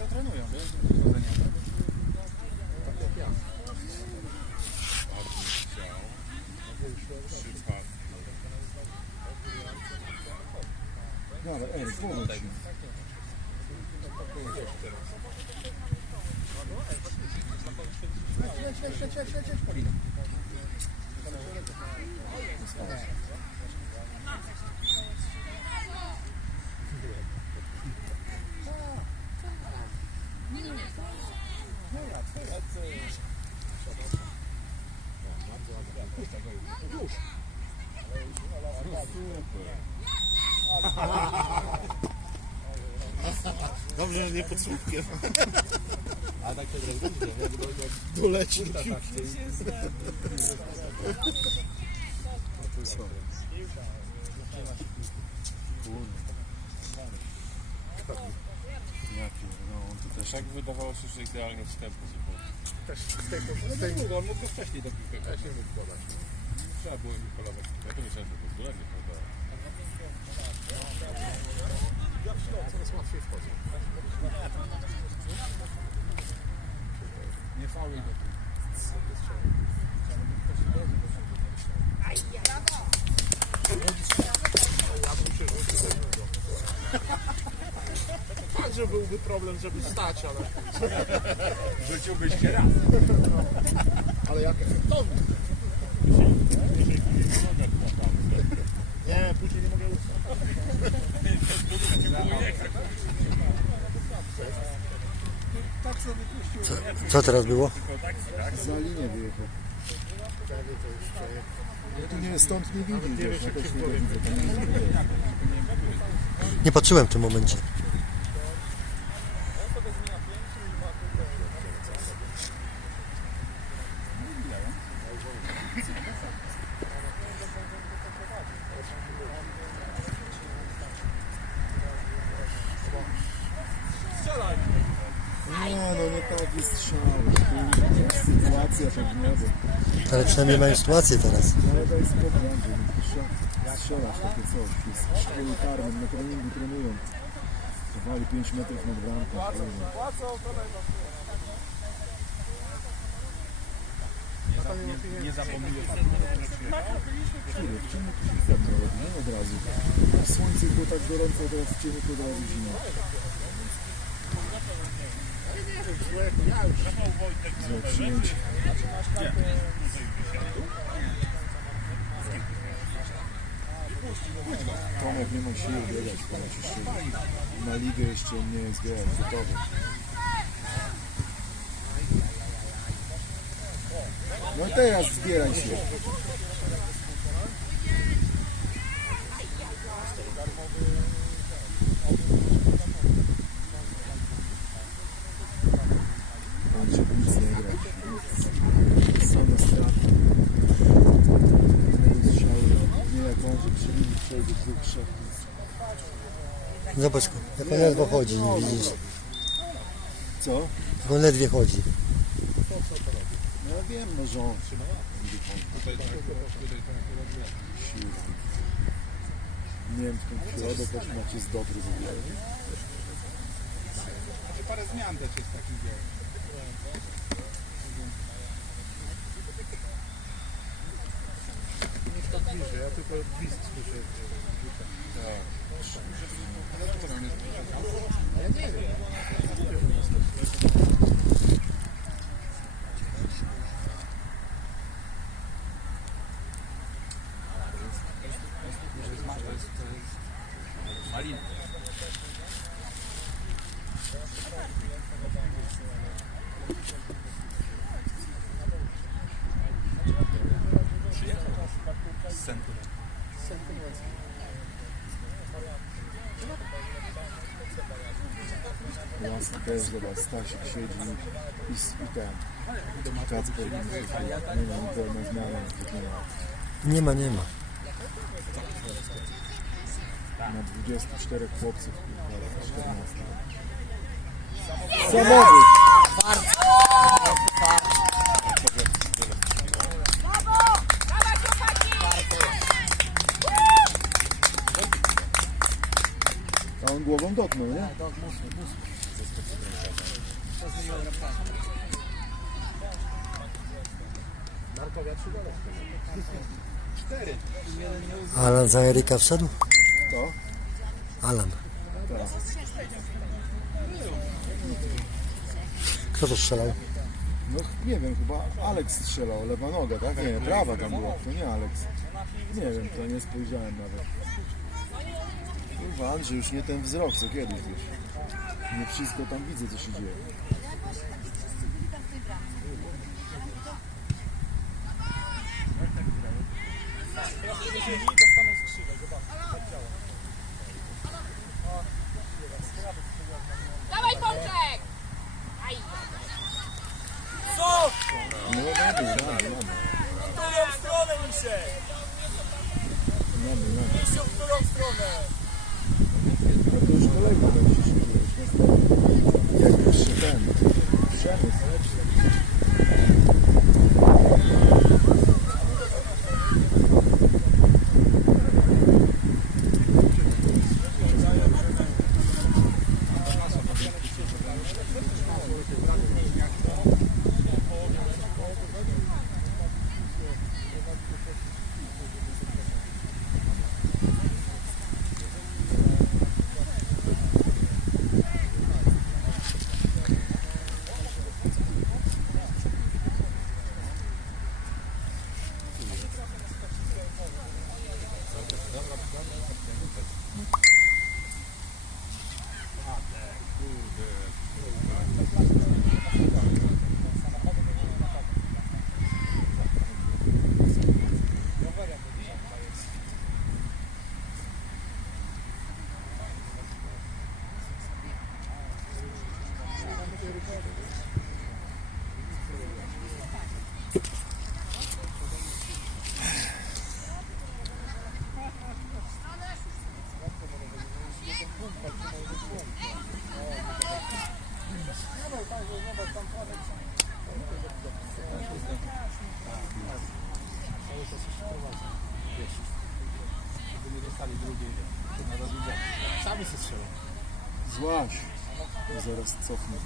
to trenują, wiesz? chodzenie. Tak jak ja. Dobra, Eryk, powiedz mi. Leć, leć, leć, leć, leć, leć, Polina. Dobrze, że nie pod słupkiem. A tak to jak doleci do piłki. Jaki, no on tu też... Tak wydawało się, że idealnie wstępu zupełnie. Też z tej, No z on mógł to wcześniej do piłki. też nie mógł podać. Trzeba było mi polować. Ja to myślałem, że to jest nie prawda? Ja w środku coraz łatwiej wchodzę. Nie rzucił do niego. Tak, że byłby problem, żeby stać, ale... Rzuciłbyś się raz. Ale jak efektownie. Ustać. Co teraz było? Za linię wyjechał. Nie, stąd nie widzi. Nie patrzyłem w tym momencie. Nie, no nie taki strzał. kurde, Sytuacja tak w niebo. Ale przynajmniej mają sytuację teraz. Ale daj spokój, Andrzej, no to strze- strzelasz takie coś. Jest w szkole karnym, na treningu trenują. Wali 5 metrów nad bramką. Nie zapomnij Kurde, w cieniu tu się robi, nie? Od razu. Słońce było tak gorąco, teraz w cieniu to od razu zima. Tomek nie ma siły biegać, powiem Ci szczerze. Na ligę jeszcze nie jest, wiesz, gotowy. No teraz zbieraj się. On się nic nie gra. Same straty. Innego strzały. Nie jak on, że przybili trzech. Zobacz, jak on ledwo chodzi, nie widzisz. Co? Jak on ledwie chodzi. No ja wiem, no że on. Nie wiem, skąd środek też macie jest dobry w. Znaczy parę zmian też jest takich dzieł. Nie tak bliżej, ja tylko gwizdź słyszę. 何で? Łaski też, zobacz, Stasik siedzi i, i, ten. I Kacper nie Nie ma nikogo na zmianę. Nie ma, nie ma. Na 24 chłopców. kurwa, 14. Samochód! A on głową dotknął, nie? Alan za Eryka wszedł? To? Alan. Kto to strzelał? No nie wiem, chyba Alex strzelał, lewa noga, tak? Nie, prawa tam była, to nie Alex. Nie wiem, to nie spojrzałem nawet. Kurwa, Andrzej, już nie ten wzrok, co kiedyś, wiesz. Nie wszystko tam widzę, co się dzieje. Dawaj Pączek! Aj! No, dobry, dobry, dobry. W którą stronę Misiek? Misiu, w którą stronę? A to już tak szykuje, już następny. Jak jeszcze ten, przemysł. Зваж. Зараз цохне.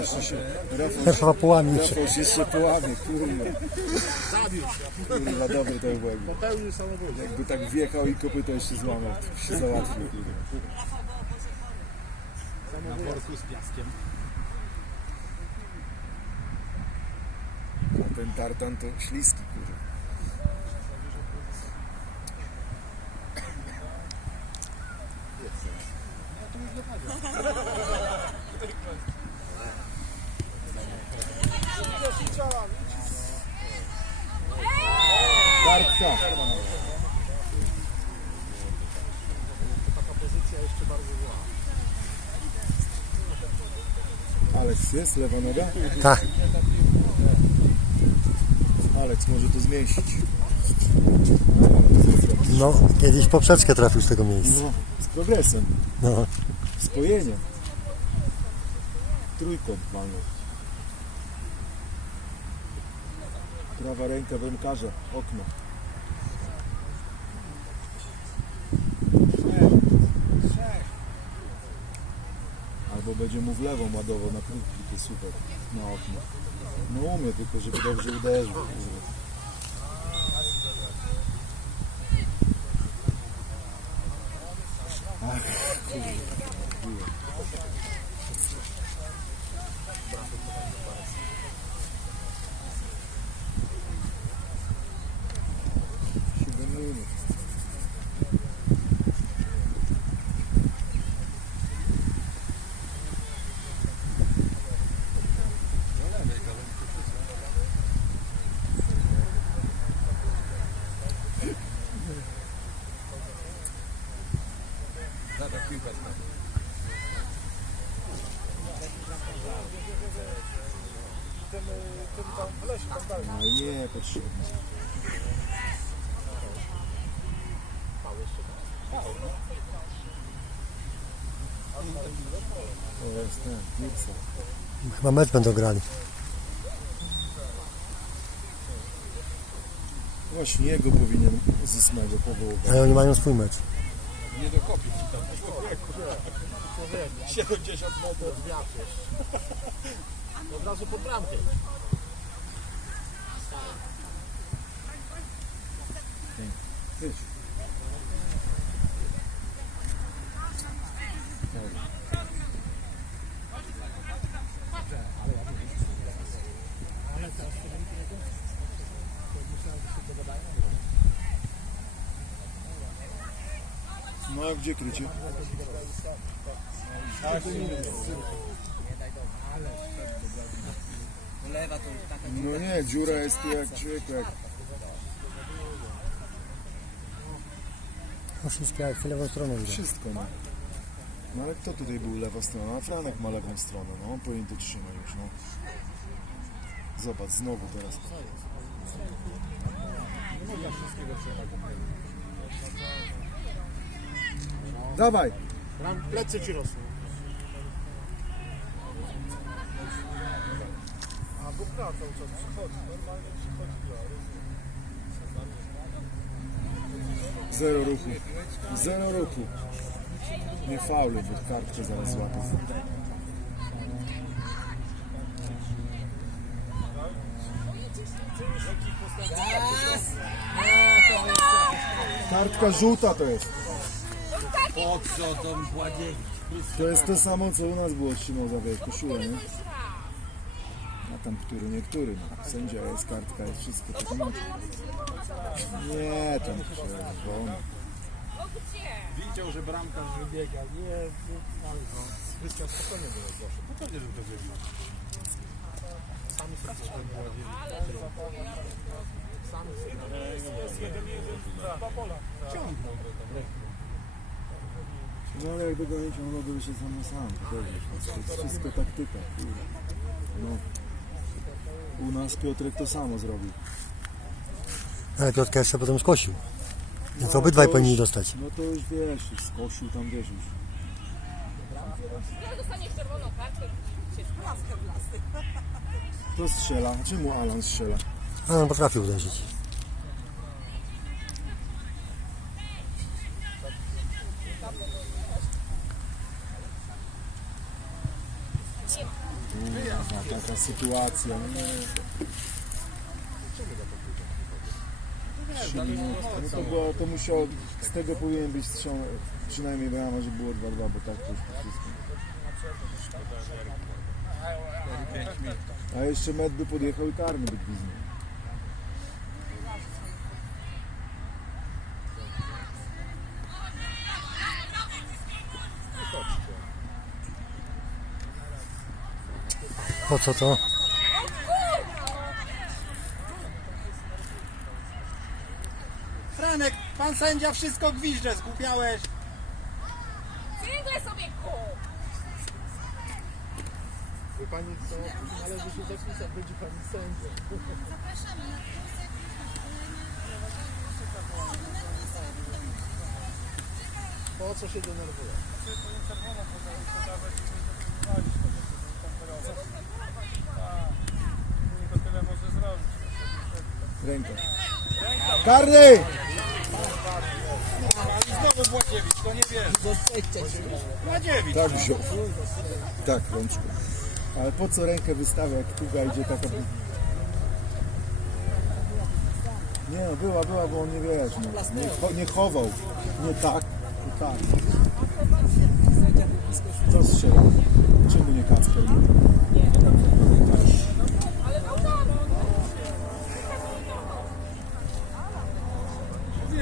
Jeszcze się Rafał, się. Rafał się jeszcze połamie, kurwa. Kurwa, dobry to był. Popełnił samobójstwo. Jakby tak wjechał i kopyto jeszcze złamał, to się załatwił. kurwa. Na worku z piaskiem. A ten tartan to śliski, kurwa. Tartka. Taka pozycja jeszcze bardzo zła. Aleks jest, lewa noga? Tak. Aleks może to zmieścić. No, kiedyś poprzeczkę trafił z tego miejsca. No, z progresem. No. Spojenie. Trójkąt mamy. Prawa ręka bramkarza. Okno. Albo będzie mu w lewą ładował na krótki, to super. Na okno. No umie, tylko żeby dobrze uderzył. kurwa. Ach, kurwa. Tym, y, tym tam w lesie, tam dalej. No ale nie potrzebne. To jest ten, Mirsa. Chyba mecz będą grali. Właśnie jego powinien z ósmego powoływać. Ale oni mają swój mecz. Nie dokopię ci tam. 70 metrów wiatr. Od razu pod bramkę. No a gdzie krycie? No nie, dziura jest tu jak człowiek, jak No wszystkie w lewą stronę. Wszystko, no. No ale kto tutaj był lewa strona? A Franek ma lewą stronę, no on powinien to trzymać już, no. Zobacz, znowu teraz. Dawaj! Bram, plecy ci rosną. Cały czas przychodzi, normalnie przychodzi gra. Zero ruchu. Zero ruchu. Nie faulu, bo kartkę zaraz złapie. Kartka żółta to jest. Po co to jest to samo, co u nas było trzymał za koszulę, nie? Tam który, nie który, no. Sędzia jest, kartka jest, wszystko to ma. Nie, tam czerwony. Widział, że bramkarz wybiega. Nie, ale no. Krystian spokojnie było proszę. No pewnie, że to zrobił. Sami sobie coś poradził. Jest jeden, jeden, dwa pola. No ale jakby go nie ciągnąłby się sam sam, wszystko taktyka. No. U nas Piotrek to samo zrobił. Ale Piotrka jeszcze potem skosił. No, obydwaj to powinni już- dostać. No to już wiesz, już skosił tam wiesz już. Teraz dostaniesz czerwoną kartkę i się sprawdza. To strzela. Czemu Alan strzela? A on potrafił uderzyć. Kurwa, taka sytuacja. No, Trzy minuty. No to, było, to musiało, z tego powinien być strzał, przynajmniej brama, że było 2-2, bo tak to już po wszystkim. A jeszcze med by podjechał i karny by gwizdnął. Po co to? Franek, pan sędzia wszystko gwizdże, zgłupiałeś. Ciągle sobie kup. Wie pani co? Należy się zapisać, będzie pani sędzią. Po co się denerwuje? Tylko tyle może zrobić. Ręka. Karny! Znowu Władziewicz, to nie wiesz. Władziewicz. Tak wziął. Tak, rączką. Ale po co rękę wystawia, jak tuga idzie taka... Nie no, była, była, bo on nie wiesz, no. nie, cho- nie chował. Nie tak, nie tak. Co strzela? Czemu nie Kacper?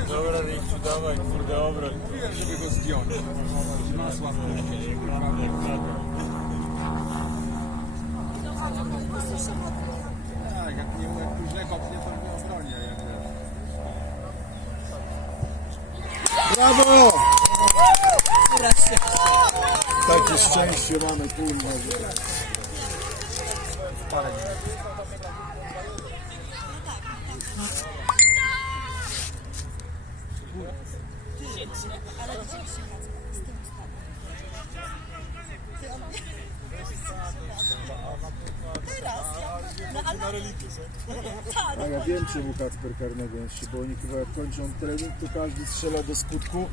Dobra, Rikciu, dawaj, kurde, obroń. Wiem, żeby go zdjąć. Masła Tak, jak nie jak tu źle kopnie, to nie obronię. Jak wiesz. Brawo! Takie szczęście mamy, kurwa, że... A ja wiem czemu Kacper karnego się, bo oni chyba jak kończą trening, to każdy strzela do skutku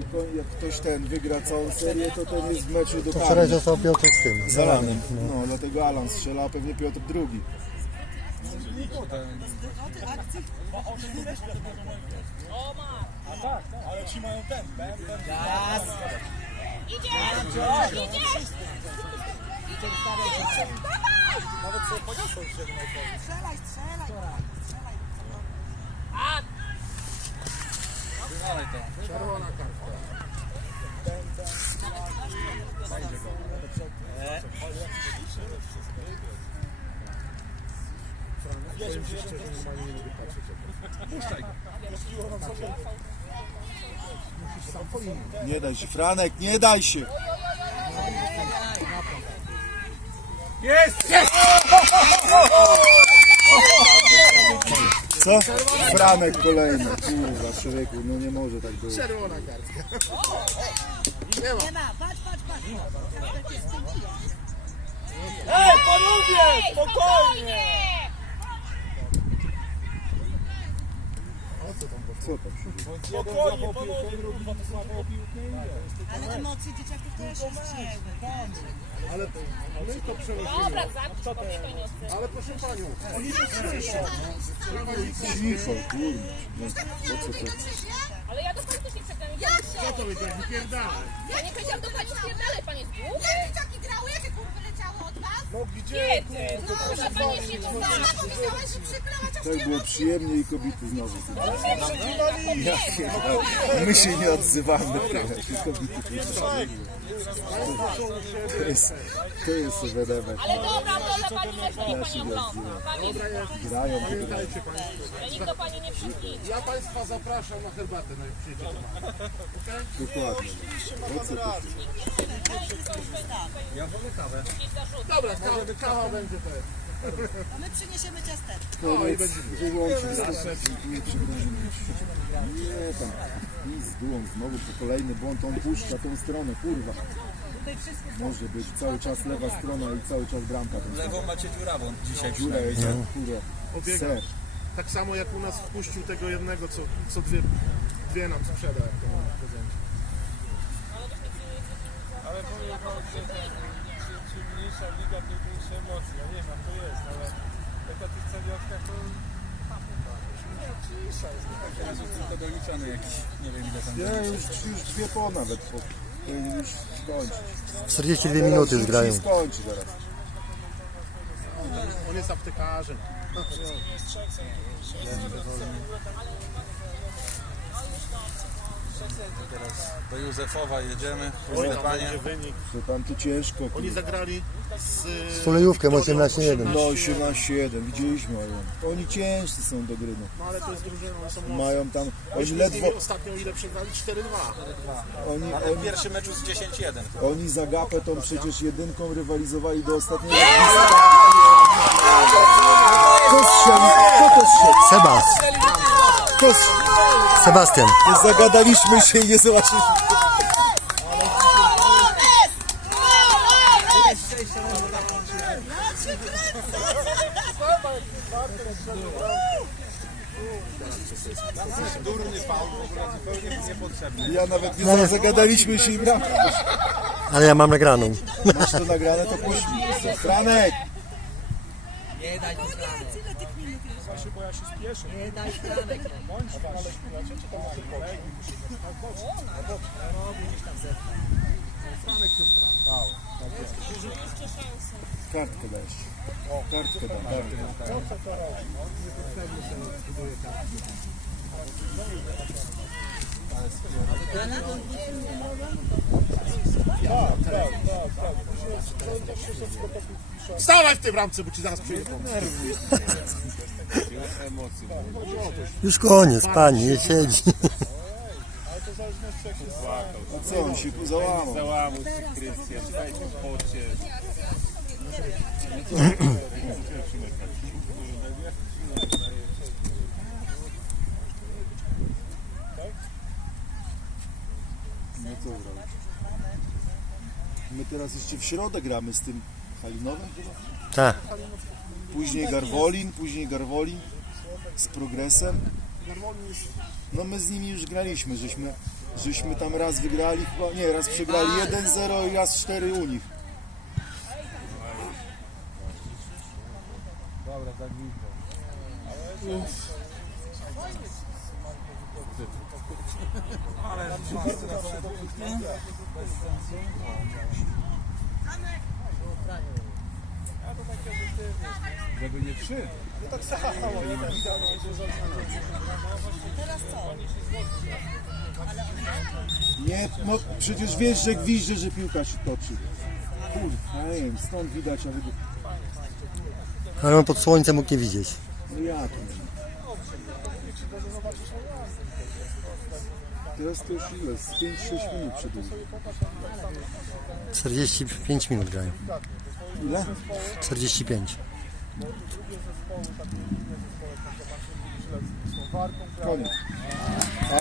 i ko- jak ktoś ten wygra całą serię, to ten jest w meczu do To wczoraj karnych. został Piotrek z tym. Z Alanem. No, dlatego Alan strzela, a pewnie Piotr drugi. Ale ci mają ten, ben, ben. Idziesz! Idziesz! Nawet sobie poniosą się Strzelaj, strzelaj. A, Nie daj się, Franek, nie daj się! Jest! Co? Franek kolejny, kurwa, człowieku, no nie może tak być. Nie ma, patrz, patrz, patrz. Ej, panowie! Spokojnie! Co się dzieje? Spokojnie, panowie! Kurwa, to słabo. Ale emocje dzieciaków też jest przyjemne. dobra, zapisz powierzchnię. Ale proszę panią, Cicho, kurwa. No, po co to? Ale ja do pani też nie przegrałem. Ja co to będzie? Wypierdalaj. Ja nie powiedziałam do pani spierdalaj, pan jest głupi. dzieciaki grały? Was? No Gdzie gdzie? ty? Proszę pani się nie Ona powiedziała, że przyklała cię Tak było przyjemnie i kobiety znowu. Ja pierdolę. My się nie odzywamy, kobiety. To jest, to jest ewenement. Ale dobra, pani Ja pani nie ogląda. Pamiętaj, że nikt do pani nie przyjdzie. Ja Państwa zapraszam na herbatę, no jak przyjdzie. Dokładnie. Po co to się? Dobra, kawa, kawa będzie to. A my przyniesiemy ciasteczko. Koniec, wyłączyć nie przepraszam. Nie tam, dół, znowu po kolejny błąd, on puszcza tą stronę, kurwa. Może być cały czas lewa strona i cały czas bramka. Lewą macie dziurawą dzisiaj dziura jest jak kurwa, ser. Tak samo jak u nas wpuścił tego jednego, co, co dwie, dwie nam sprzeda. Jak to mamy w prezencie. Ale powiem wam, że czym, czym mniejsza liga, tym większe emocje. Ja nie wiem, jak to jest, ale jak na tych celiatkach to... Cisza jest. Teraz już tylko doliczony jakiś, nie wiem ile tam Ja już, już dwie po nawet, po, już skończyć. 42 Teraz minuty już grają. skończy teraz. On jest aptekarzem. Do Józefowa jedziemy, proszę panie. wynik. To tam tu ciężko. Oni zagrali z... Stulejówkę ma 18-1. No 18-1, widzieliśmy, ale oni ciężcy są do gry. No. No ale to jest drużyna, oni są mocni. Mają tam, oni ledwo, ostatnio ile przegrali? 4-2. oni, Ale w oni, pierwszym meczu z 10-1. oni za gapę tą przecież jedynką rywalizowali do ostatniego. Kto strzelił? Kto to strzelił? Sebas, Kto strzelił? Sebastian. Zagadaliśmy się i nie zobaczyliśmy. Durny ogóle zupełnie niepotrzebny. Ja nawet nie za- zagadaliśmy się i bramka. Ale ja mam nagraną. Masz to nagrane, to puść mi. Franek! Ile tych minut jest? Właśnie, bo ja się spieszę. Nie daj franek. Bądź ale śpiewacie, czy tam macie kolegi? Kartkę dajesz. Kartkę dam. Kartkę. Stawaj w tej bramce, bo ci zaraz przyjdę. Już koniec, pani, siedzi. zależności jak się Płakał. A co, on się załamał. Załamał się Krystian, w pocie. No co zrobić? My teraz jeszcze w środę gramy z tym Halinowem chyba? Tak. Później Garwolin, później Garwolin z Progresem. No my z nimi już graliśmy, żeśmy, żeśmy tam raz wygrali chyba, nie, raz przegrali 1-0 i raz 4 u nich. Dobra, tak widzę. Żeby nie trzy. Nie, no przecież wiesz, że gwizdże, że piłka się toczy. Kurde, ja nie wiem, stąd widać, a wy... Ale on pod słońcem mógł nie widzieć. No jak? Teraz to już ile? Z 5-6 minut przedłuży. 45 minut grają. Ile? 45. Koniec.